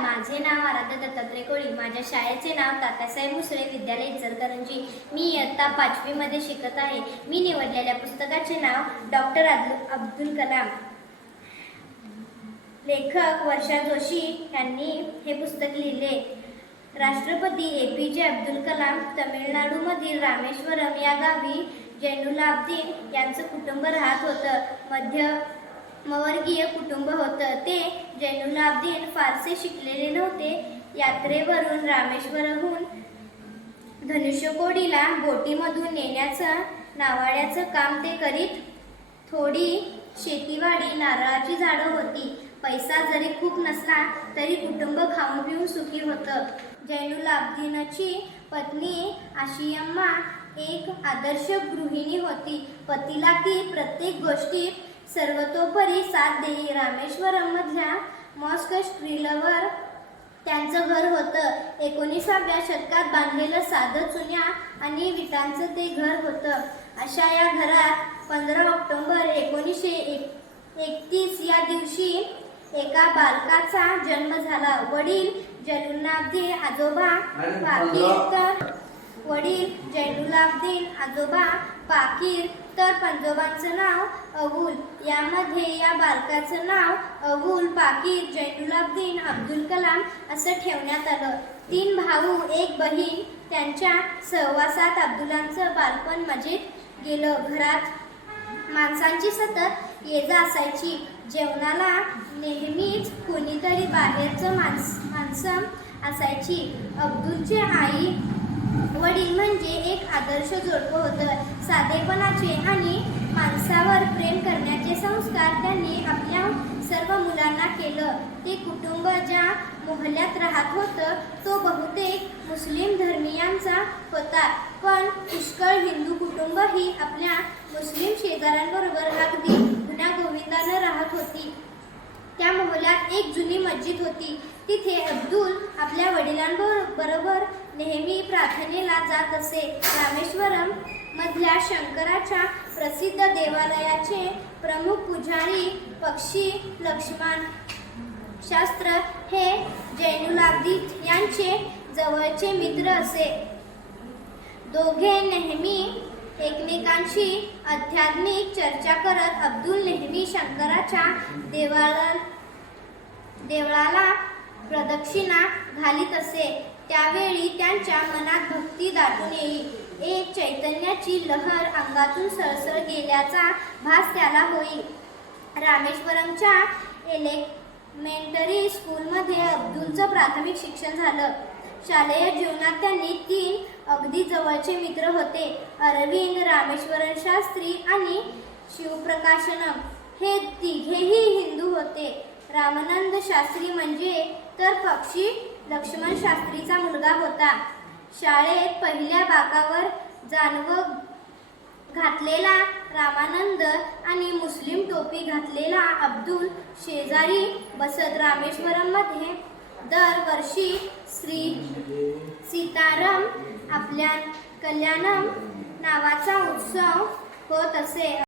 माझे नाव आराध्य दत्तात्रय कोळी माझ्या शाळेचे नाव काकासाहेब मुसळे विद्यालय इचलकरंजी. मी इयत्ता पाचवीमध्ये शिकत आहे. मी निवडलेल्या पुस्तकाचे नाव डॉक्टर अब्दुल कलाम. लेखक वर्षा जोशी यांनी हे पुस्तक लिहिले. राष्ट्रपती ए पी जे अब्दुल कलाम तमिळनाडूमधील रामेश्वरम या गावी जैनुलाब्दीन यांचं कुटुंब राहत होतं. मध्य मवर्गीय कुटुंब होतं ते. जैनुलाब्दीन फारसे शिकलेले नव्हते. यात्रेवरून रामेश्वरहून धनुष्यकोडीला बोटीमधून नेण्याचं नावाड्याचं काम ते करीत. थोडी शेतीवाडी नारळाची झाडं होती. पैसा जरी खूप नसला तरी कुटुंब खाऊन पिऊन सुखी होतं. जैनुलाब्दीनची पत्नी आशियम्मा एक आदर्श गृहिणी होती. पतीला ती प्रत्येक गोष्टीत सर्वतोपरी साथ देई रामेश्वरम मधल्या मॉस्क स्ट्रीलवर त्यांचं घर होतं. एकोणीसाव्या शतकात बांधलेलं साधं चुन्या आणि विटांचं ते घर होतं. अशा या घरात पंधरा ऑक्टोबर एकोणीसशे एक एकतीस या दिवशी एका बालकाचा जन्म झाला. वडील जैनुलाब्दीन आजोबा वडील जैनुलाब्दीन आजोबा पाकीर तर पंजोबांचं नाव अवुल यामध्ये या बालकाचं नाव अवुल पाकीर जैनुलाब्दीन अब्दुल कलाम असं ठेवण्यात आलं. तीन भाऊ एक बहीण. त्यांच्या सहवासात अब्दुलांचं बालपण मजेत गेलं. घरात माणसांची सतत ये जा असायची. जेवणाला नेहमीच कोणीतरी बाहेरचं माणस माणसं असायची. अब्दुलची आई वडील म्हणजे एक आदर्श जोडपं होतं. साधेपणाचे आणि माणसावर प्रेम करण्याचे संस्कार त्यांनी आपल्या सर्व मुलांना केलं. ते कुटुंब ज्या मोहल्ल्यात राहत होतं तो बहुतेक मुस्लिम धर्मियांचा होता. पण पुष्कळ हिंदू कुटुंबही आपल्या मुस्लिम शेजाऱ्यांबरोबर अगदी गुण्यागोविंदानं राहत होती. त्या मोहल्यात एक जुनी मस्जिद होती. तिथे अब्दुल आपल्या वडिलांबरोबर नेहमी प्रार्थनेला जात असे. रामेश्वरम मधल्या शंकराच्या प्रसिद्ध देवालयाचे प्रमुख पुजारी पक्षी लक्ष्मण. शास्त्र हे जैनुलाब्दीन यांचे जवळचे मित्र असे. दोघे नेहमी एकमेकांशी आध्यात्मिक चर्चा करत अब्दुल नेहमी शंकराच्या देवाला देवळाला प्रदक्षिणा घालीत असे. त्यावेळी त्यांच्या मनात भक्ती दाटून येई. एक चैतन्याची लहर अंगातून सळसळ गेल्याचा भास त्याला होई. रामेश्वरमच्या एलेमेंटरी स्कूलमध्ये अब्दुलचं प्राथमिक शिक्षण झालं. शालेय जीवनात त्यांनी तीन अगदी जवळचे मित्र होते. अरविंद रामेश्वरन शास्त्री आणि शिवप्रकाशनम. हे तिघेही रामानंद शास्त्री म्हणजे तर पक्षी लक्ष्मण शास्त्रीचा मुलगा होता. शाळेत पहिल्या बाकावर जानव घातलेला रामानंद आणि मुस्लिम टोपी घातलेला अब्दुल शेजारी बसत रामेश्वरममध्ये दरवर्षी श्री सीताराम आपल्या कल्याणम नावाचा उत्सव होत असे.